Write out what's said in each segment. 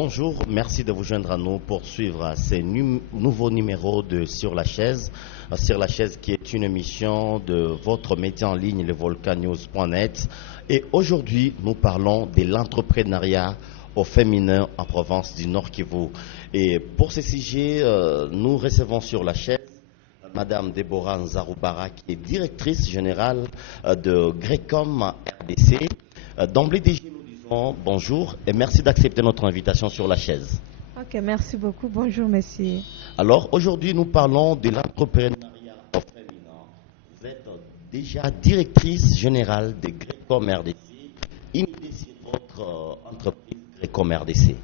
Bonjour, merci de vous joindre à nous pour suivre ces nouveaux numéros de Sur la chaise. Sur la chaise qui est une émission de votre média en ligne, levolcanews.net. Et aujourd'hui, nous parlons de l'entrepreneuriat au féminin en province du Nord Kivu. Et pour ce sujet, nous recevons sur la chaise Madame Deborah Nzaroubara, qui est directrice générale de Grecom RDC. D'emblée déjà, nous disons bonjour et merci d'accepter notre invitation sur la chaise. Ok, merci beaucoup. Bonjour, monsieur. Alors, aujourd'hui, nous parlons de l'entrepreneuriat au féminin. Vous êtes déjà directrice générale de Grecom RDC. Initiez votre entreprise Grecom RDC.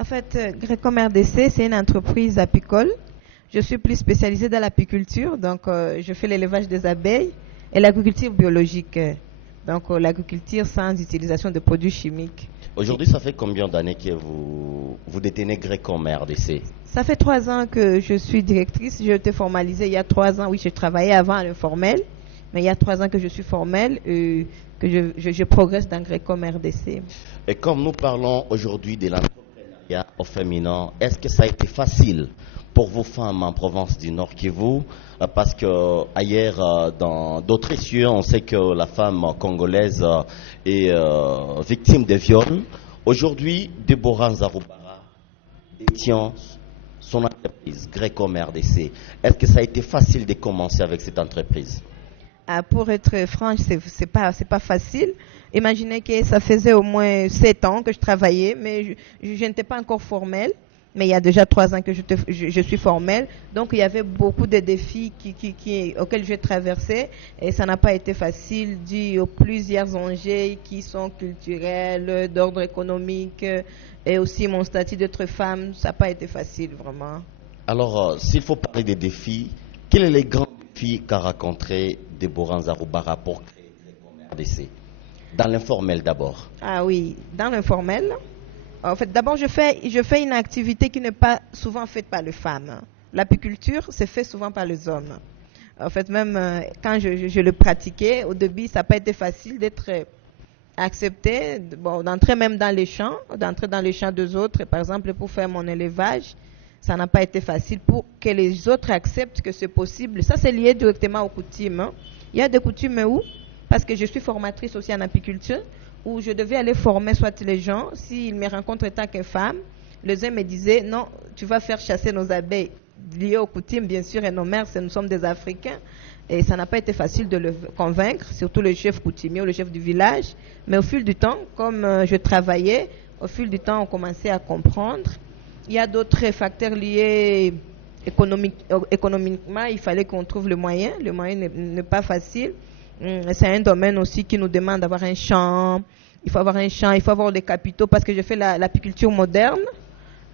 En fait, Grecom RDC, c'est une entreprise apicole. Je suis plus spécialisée dans l'apiculture, donc je fais l'élevage des abeilles et l'agriculture biologique. Donc l'agriculture sans utilisation de produits chimiques. Aujourd'hui, ça fait combien d'années que vous détenez Grecom RDC? Ça fait 3 ans que je suis directrice. J'ai été formalisée il y a 3 ans. Oui, je travaillais avant à l'informel, mais il y a 3 ans que je suis formelle et que je progresse dans Grecom RDC. Et comme nous parlons aujourd'hui de l'entrepreneuriat au féminin, est-ce que ça a été facile pour vos femmes en province du Nord Kivu? Parce que ailleurs, dans d'autres cieux, on sait que la femme congolaise est victime de viols. Aujourd'hui, Deborah Nzaroubara détient son entreprise, Grecom RDC. Est-ce que ça a été facile de commencer avec cette entreprise? Pour être franche, c'est pas facile. Imaginez que ça faisait au moins 7 ans que je travaillais, mais je n'étais pas encore formelle. Mais il y a déjà 3 ans que je suis formelle. Donc, il y avait beaucoup de défis auxquels j'ai traversé. Et ça n'a pas été facile dû aux plusieurs enjeux qui sont culturels, d'ordre économique. Et aussi mon statut d'être femme. Ça n'a pas été facile, vraiment. Alors, s'il faut parler des défis, quels sont les grands défis qu'a rencontré Deborah Nzaroubara pour créer Grecom RDC? Dans l'informel d'abord. Ah oui, dans l'informel. En fait, d'abord, je fais une activité qui n'est pas souvent faite par les femmes. L'apiculture, c'est fait souvent par les hommes. En fait, même quand je le pratiquais, au début, ça n'a pas été facile d'être accepté, d'entrer même dans les champs, d'entrer dans les champs des autres. Par exemple, pour faire mon élevage, ça n'a pas été facile pour que les autres acceptent que c'est possible. Ça, c'est lié directement aux coutumes. Il y a des coutumes où, parce que je suis formatrice aussi en apiculture, où je devais aller former soit les gens, s'ils me rencontrent tant que femme, les uns me disaient, non, tu vas faire chasser nos abeilles, liées aux coutumes, bien sûr, et nos mères, nous sommes des Africains, et ça n'a pas été facile de le convaincre, surtout le chef coutumier ou le chef du village, mais au fil du temps, comme je travaillais, au fil du temps, on commençait à comprendre. Il y a d'autres facteurs liés économiquement, il fallait qu'on trouve le moyen n'est pas facile. C'est un domaine aussi qui nous demande d'avoir un champ. Il faut avoir un champ, il faut avoir des capitaux parce que je fais l'apiculture moderne.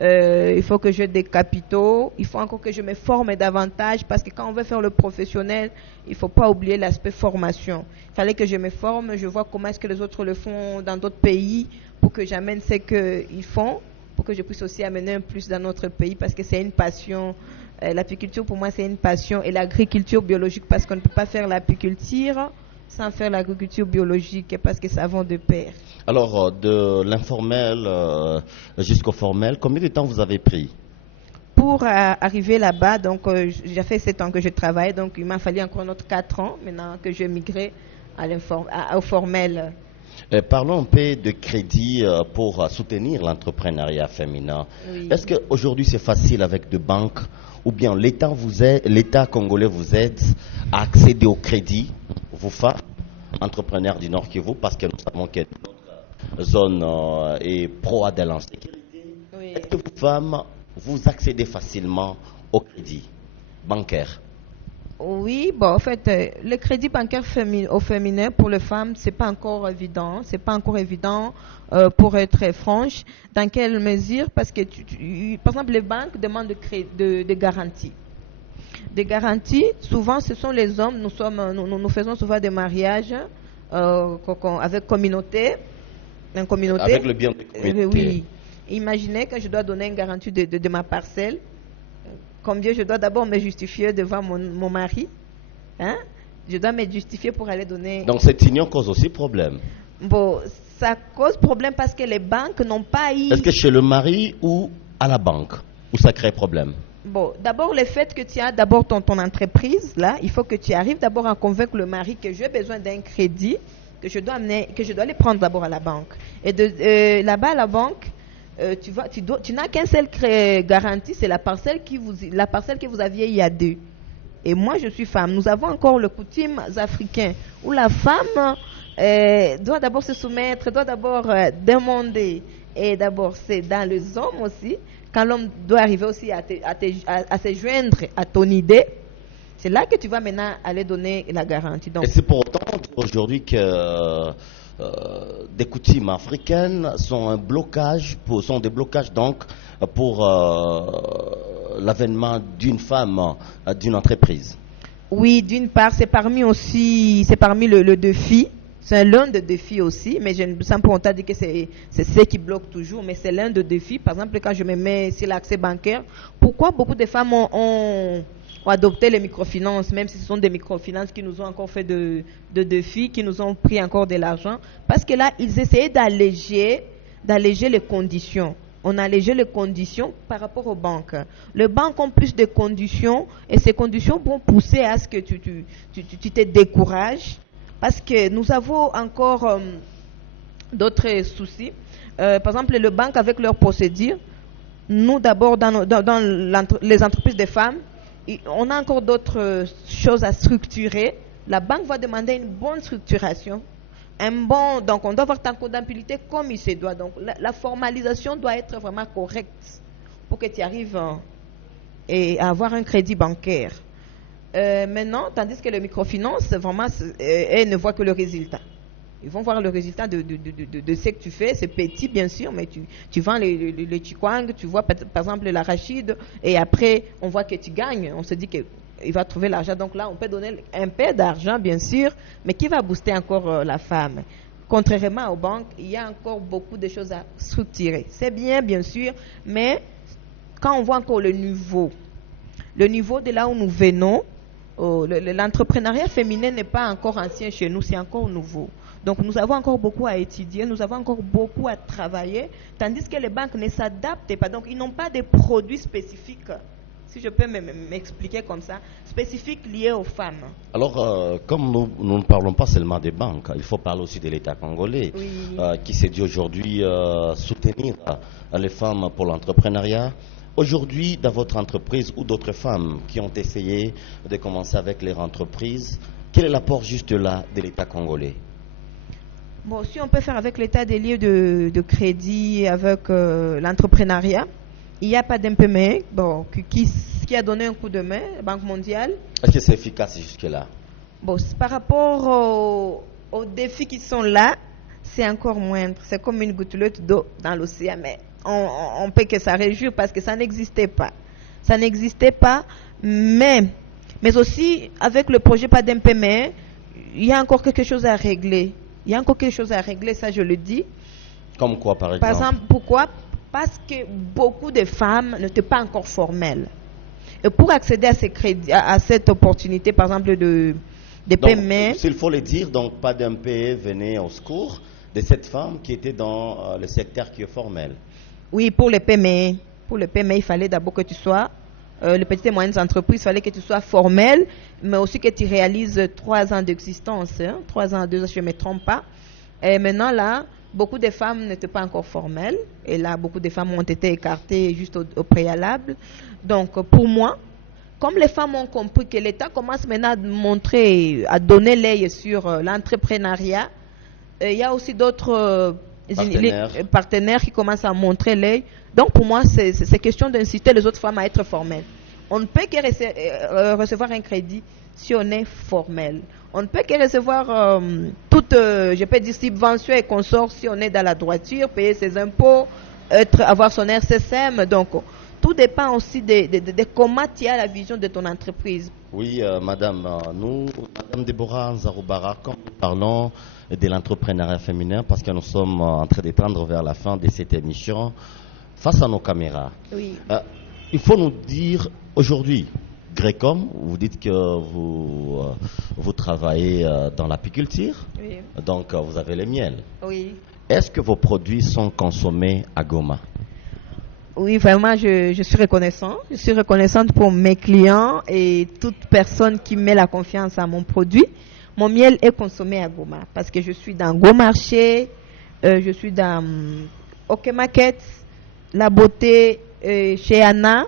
Il faut que j'ai des capitaux. Il faut encore que je me forme davantage parce que quand on veut faire le professionnel, il ne faut pas oublier l'aspect formation. Il fallait que je me forme, je vois comment est-ce que les autres le font dans d'autres pays pour que j'amène ce qu'ils font, pour que je puisse aussi amener un plus dans notre pays parce que c'est une passion. L'apiculture, pour moi, c'est une passion. Et l'agriculture biologique, parce qu'on ne peut pas faire l'apiculture sans faire l'agriculture biologique, parce que ça va de pair. Alors, de l'informel jusqu'au formel, combien de temps vous avez pris? Pour arriver là-bas, donc j'ai fait 7 ans que je travaille, donc il m'a fallu encore notre 4 ans, maintenant que je migrais au formel. Parlons un peu de crédit pour soutenir l'entrepreneuriat féminin. Oui. Est-ce qu'aujourd'hui c'est facile avec des banques ou bien l'État congolais vous aide à accéder au crédit, vous femmes, entrepreneurs du Nord Kivu, parce que nous savons que notre zone est proie de l'insécurité. Oui. Est-ce que vous femmes, vous accédez facilement au crédit bancaire? Oui, en fait, le crédit bancaire au féminin pour les femmes, c'est pas encore évident. C'est pas encore évident pour être franche. Dans quelle mesure? Parce que, par exemple, les banques demandent de garanties. Des garanties, souvent, ce sont les hommes. Nous faisons souvent des mariages avec communauté. Avec le bien de communauté. Oui. Imaginez que je dois donner une garantie de ma parcelle. Combien je dois d'abord me justifier devant mon mari, hein? Je dois me justifier pour aller donner. Donc cette union cause aussi problème. Bon, ça cause problème parce que les banques n'ont pas eu... Est-ce que chez le mari ou à la banque, où ça crée problème? Bon, d'abord le fait que tu as d'abord ton entreprise, là, il faut que tu arrives d'abord à convaincre le mari que j'ai besoin d'un crédit, que je dois aller prendre d'abord à la banque. Et là-bas à la banque, tu n'as qu'un seul garantie, c'est la parcelle que vous aviez il y a deux. Et moi, je suis femme. Nous avons encore le coutume africain où la femme doit d'abord se soumettre, doit d'abord demander. Et d'abord, c'est dans les hommes aussi. Quand l'homme doit arriver aussi à se joindre à ton idée, c'est là que tu vas maintenant aller donner la garantie. Donc, et c'est pour autant aujourd'hui que des coutumes africaines sont des blocages donc pour l'avènement d'une femme, d'une entreprise. Oui, d'une part, c'est parmi le défi. C'est l'un des défis aussi, mais je ne me sens pas honte de dire que c'est ce qui bloque toujours, mais c'est l'un des défis. Par exemple, quand je me mets sur l'accès bancaire, pourquoi beaucoup de femmes ont adopté les microfinances, même si ce sont des microfinances qui nous ont encore fait de défis, qui nous ont pris encore de l'argent? Parce que là, ils essayaient d'alléger les conditions. On a allégé les conditions par rapport aux banques. Les banques ont plus de conditions et ces conditions vont pousser à ce que tu te décourages. Parce que nous avons encore d'autres soucis. Par exemple, les banques avec leurs procédures, nous d'abord dans les entreprises de femmes, on a encore d'autres choses à structurer. La banque va demander une bonne structuration. Donc on doit avoir ta comptabilité comme il se doit. Donc la formalisation doit être vraiment correcte pour que tu arrives à avoir un crédit bancaire. Maintenant, tandis que les microfinances, vraiment, elles ne voient que le résultat. Ils vont voir le résultat de ce que tu fais. C'est petit, bien sûr, mais tu vends les chikwang, tu vois, par exemple, l'arachide, et après, on voit que tu gagnes. On se dit qu'il va trouver l'argent. Donc là, on peut donner un peu d'argent, bien sûr, mais qui va booster encore la femme. Contrairement aux banques, il y a encore beaucoup de choses à structurer. C'est bien sûr, mais quand on voit encore le niveau de là où nous venons, l'entrepreneuriat féminin n'est pas encore ancien chez nous, c'est encore nouveau. Donc nous avons encore beaucoup à étudier, nous avons encore beaucoup à travailler, tandis que les banques ne s'adaptent pas. Donc ils n'ont pas de produits spécifiques, si je peux m'expliquer comme ça, spécifiques liés aux femmes. Alors, comme nous ne parlons pas seulement des banques, il faut parler aussi de l'État congolais, Oui. qui s'est dit aujourd'hui soutenir les femmes pour l'entrepreneuriat. Aujourd'hui, dans votre entreprise ou d'autres femmes qui ont essayé de commencer avec leur entreprise, quel est l'apport juste là de l'État congolais? Bon, si on peut faire avec l'État des lieux de crédit, avec l'entrepreneuriat, il n'y a pas d'impément, bon, qui a donné un coup de main, la Banque mondiale. Est-ce que c'est efficace jusque-là? Bon, par rapport aux défis qui sont là, c'est encore moindre. C'est comme une gouttelette d'eau dans l'océan, mais on peut que ça réjouir parce que ça n'existait pas. Ça n'existait pas, mais aussi avec le projet pas d'impément, il y a encore quelque chose à régler. Il y a encore quelque chose à régler, ça je le dis. Comme quoi, par exemple? Par exemple, pourquoi? Parce que beaucoup de femmes n'étaient pas encore formelles. Et pour accéder à ces crédits, à cette opportunité, par exemple, de paiement. S'il faut le dire, donc pas d'un pays venait au secours de cette femme qui était dans le secteur qui est formel. Oui, pour le paiement. Pour le paiement, il fallait d'abord que tu sois, les petites et moyennes entreprises, il fallait que tu sois formel, mais aussi que tu réalises 3 ans d'existence. 3 ans, 2 ans, si je ne me trompe pas. Et maintenant, là, beaucoup de femmes n'étaient pas encore formelles. Et là, beaucoup de femmes ont été écartées juste au préalable. Donc, pour moi, comme les femmes ont compris que l'État commence maintenant à donner l'œil sur l'entrepreneuriat, il y a aussi d'autres partenaires qui commencent à montrer l'œil. Donc, pour moi, c'est question d'inciter les autres femmes à être formelles. On ne peut que recevoir un crédit si on est formel. On ne peut que recevoir toute, je peux dire, subvention et consort si on est dans la droiture, payer ses impôts, avoir son RCSM. Donc, tout dépend aussi de comment tu as la vision de ton entreprise. Oui, madame, madame Déborah Nzarubara, quand nous parlons de l'entrepreneuriat féminin, parce que nous sommes en train de tendre vers la fin de cette émission, face à nos caméras, oui. Il faut nous dire aujourd'hui, Grécom, vous dites que vous travaillez dans l'apiculture, Oui. donc vous avez le miel. Oui. Est-ce que vos produits sont consommés à Goma? Oui, vraiment, je suis reconnaissant. Je suis reconnaissante pour mes clients et toute personne qui met la confiance à mon produit. Mon miel est consommé à Goma parce que je suis dans Go Marché, je suis dans OK Market, La Beauté chez Anna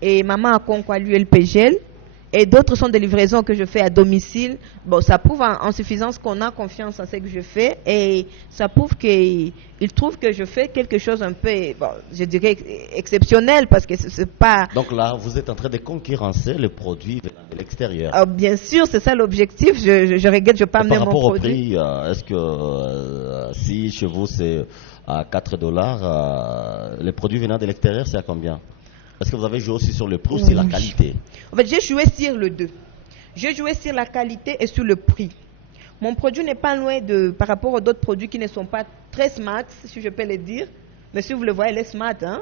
et Maman à Conquo à l'ULPGL. Et d'autres sont des livraisons que je fais à domicile. Bon, ça prouve en suffisance qu'on a confiance en ce que je fais. Et ça prouve qu'ils trouvent que je fais quelque chose un peu, bon, je dirais, exceptionnel. Parce que c'est pas... Donc là, vous êtes en train de concurrencer les produits venant de l'extérieur. Bien sûr, c'est ça l'objectif. Je regrette, je ne vais pas amener mon Par rapport au produit. prix, est-ce que si chez vous c'est à $4, les produits venant de l'extérieur, c'est à combien? Est-ce que vous avez joué aussi sur le prix ou sur la qualité? En fait, j'ai joué sur le deux. J'ai joué sur la qualité et sur le prix. Mon produit n'est pas loin par rapport aux autres produits qui ne sont pas très smart, si je peux le dire. Mais si vous le voyez, il est smart. Hein?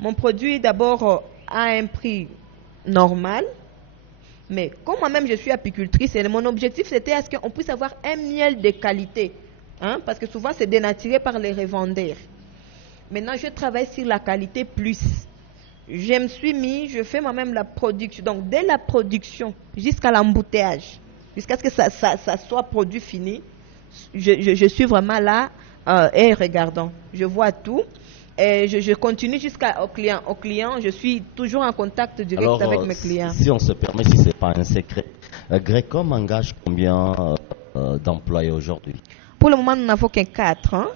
Mon produit, d'abord, a un prix normal. Mais comme moi-même, je suis apicultrice, et mon objectif, c'était à ce qu'on puisse avoir un miel de qualité. Hein? Parce que souvent, c'est dénaturé par les revendeurs. Maintenant, je travaille sur la qualité plus. Je me suis mis, je fais moi-même la production. Donc, dès la production jusqu'à l'embouteillage, jusqu'à ce que ça soit produit fini, je suis vraiment là et regardant. Je vois tout et je continue jusqu'au client. Au client, je suis toujours en contact direct avec mes clients. Si on se permet, si ce n'est pas un secret, Grécom engage combien d'employés aujourd'hui? Pour le moment, nous n'avons qu'un 4. Hein?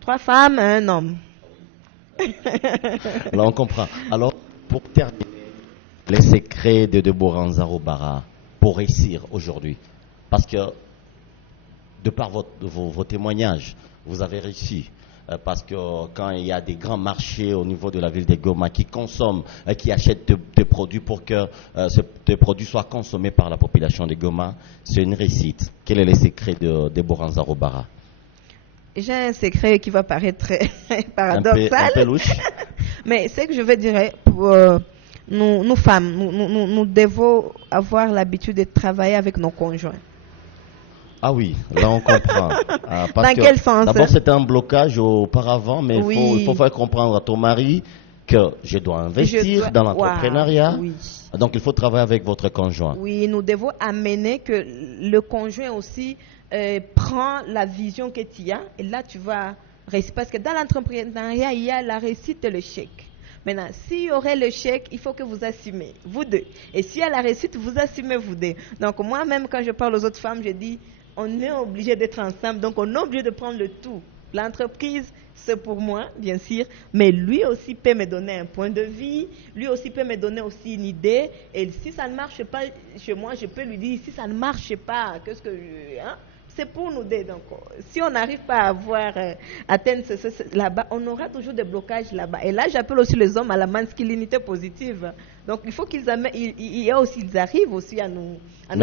3 femmes, un homme. Là, on comprend. Alors, pour terminer, les secrets de Deborah Nzarobara pour réussir aujourd'hui. Parce que, de par vos témoignages, vous avez réussi. Parce que quand il y a des grands marchés au niveau de la ville de Goma qui consomment, qui achètent des produits pour que ces produits soient consommés par la population de Goma, c'est une réussite. Quel est le secret de Deborah Nzarobara? J'ai un secret qui va paraître très paradoxal. Un peu louche. Mais ce que je veux dire, pour nous femmes, nous devons avoir l'habitude de travailler avec nos conjoints. Ah oui, là on comprend. Dans quel sens? D'abord c'était un blocage auparavant, mais oui. il faut faire comprendre à ton mari que je dois investir dans l'entrepreneuriat. Oui. Donc il faut travailler avec votre conjoint. Oui, nous devons amener que le conjoint aussi prend la vision que tu as et là tu vas réussir. Parce que dans l'entrepreneuriat, il y a la réussite et le chèque. Maintenant, s'il y aurait le chèque, il faut que vous assumez, vous deux. Et s'il y a la réussite, vous assumez, vous deux. Donc moi-même, quand je parle aux autres femmes, je dis, on est obligé d'être ensemble, donc on est obligé de prendre le tout. L'entreprise, c'est pour moi, bien sûr, mais lui aussi peut me donner un point de vue, lui aussi peut me donner aussi une idée, et si ça ne marche pas chez moi, je peux lui dire, si ça ne marche pas, qu'est-ce que c'est pour nous deux. Donc, si on n'arrive pas à atteindre là-bas, on aura toujours des blocages là-bas. Et là, j'appelle aussi les hommes à la masculinité positive. Donc, il faut qu'ils arrivent aussi à nous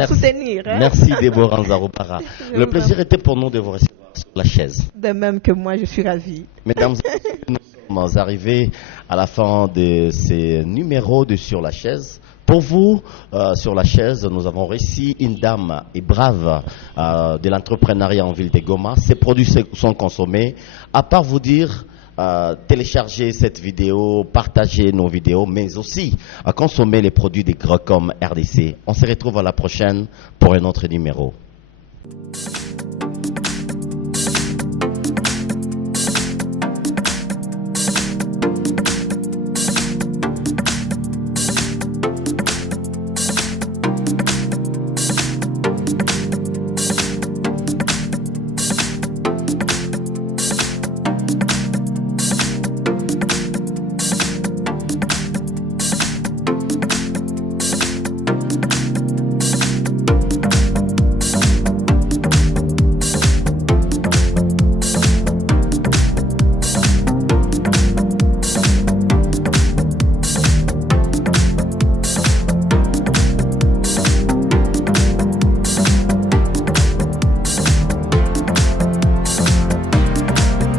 soutenir. Hein? Merci, Deborah Nzarobara. Le plaisir était pour nous de vous recevoir sur la chaise. De même que moi, je suis ravie. Mesdames et messieurs, nous sommes arrivés à la fin de ces numéros de Sur la chaise. Pour vous, sur la chaise, nous avons reçu une dame et brave de l'entrepreneuriat en ville de Goma. Ces produits sont consommés. À part vous dire, téléchargez cette vidéo, partagez nos vidéos, mais aussi consommer les produits des Grécom RDC. On se retrouve à la prochaine pour un autre numéro.